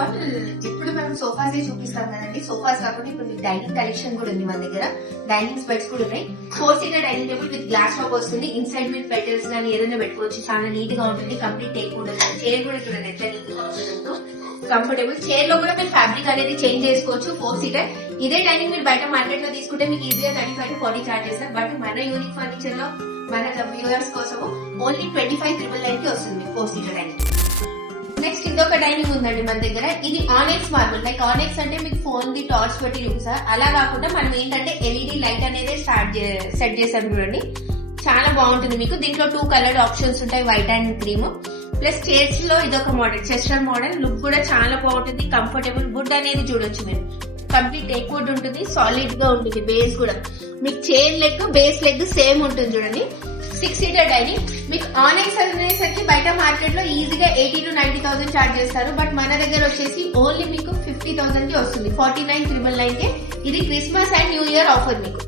All ఇప్పుడు మనం sofas చూపిస్తాం కదండి. సోఫాస్ కాకుండా ఇప్పుడు మీకు డైనింగ్ కలెక్షన్ కూడా ఉంది మన దగ్గర. డైనింగ్ బెడ్స్ కూడా ఉన్నాయి. 4 seater dining table with glass top వస్తుంది. ఇన్సైడ్ మీరు పెటల్స్ కానీ ఏదైనా పెట్టుకోవచ్చు. చాలా నీట్ గా ఉంటుంది. కంప్లీట్ టేక్ ఉంటుంది. చైర్ కూడా ఇక్కడ ఎంత నీట్ గా ఉంటుందో కంఫర్టబుల్. చైర్ లో కూడా మీరు ఫ్యాబ్రిక్ అనేది చేంజ్ చేసుకోవచ్చు. 4 సీటర్. ఇదే డైనింగ్ మీరు బయట మార్కెట్ లో తీసుకుంటే మీకు ఈజీగా 35 to 40 చార్జ్ చేస్తారు. బట్ మన యూనిక్ ఫర్నిచర్ లో మన వ్యూవర్స్ కోసం ఓన్లీ 25,999 కి వస్తుంది 4 సీటర్ డైనింగ్. నెక్స్ట్ ఇంకొక డైనింగ్ ఉందండి మన దగ్గర. ఇది ఆనెక్స్ మార్బుల్. లైక్ ఆనెక్స్ అంటే మీకు ఫోన్ ది టార్చ్ పెట్టి చూపిస్తారు. అలా కాకుండా మనం ఏంటంటే ఎల్ఈడి లైట్ అనేది సెట్ చేసాం చూడండి. చాలా బాగుంటుంది. మీకు దీంట్లో 2 కలర్ ఆప్షన్స్ ఉంటాయి, white and cream. Plus chairs లో ఇదొక మోడల్, చెస్టర్ మోడల్. లుక్ కూడా చాలా బాగుంటుంది. కంఫర్టబుల్. వుడ్ అనేది చూడొచ్చు మీరు. కంప్లీట్ టేక్ వుడ్ ఉంటుంది. సాలిడ్ గా ఉంటుంది. బేస్ కూడా మీకు chair leg base leg same ఉంటుంది చూడండి. 6 సీటర్ డైనింగ్. మీకు ఆనెక్స్ అనేసరికి బయట మార్కెట్ లో ఈజీగా 80,000 to 90,000 చార్జ్ చేస్తారు. బట్ మన దగ్గర వచ్చేసి ఓన్లీ మీకు 50,000 కి వస్తుంది. 49,999 కి. ఇది Christmas and new year offer మీకు.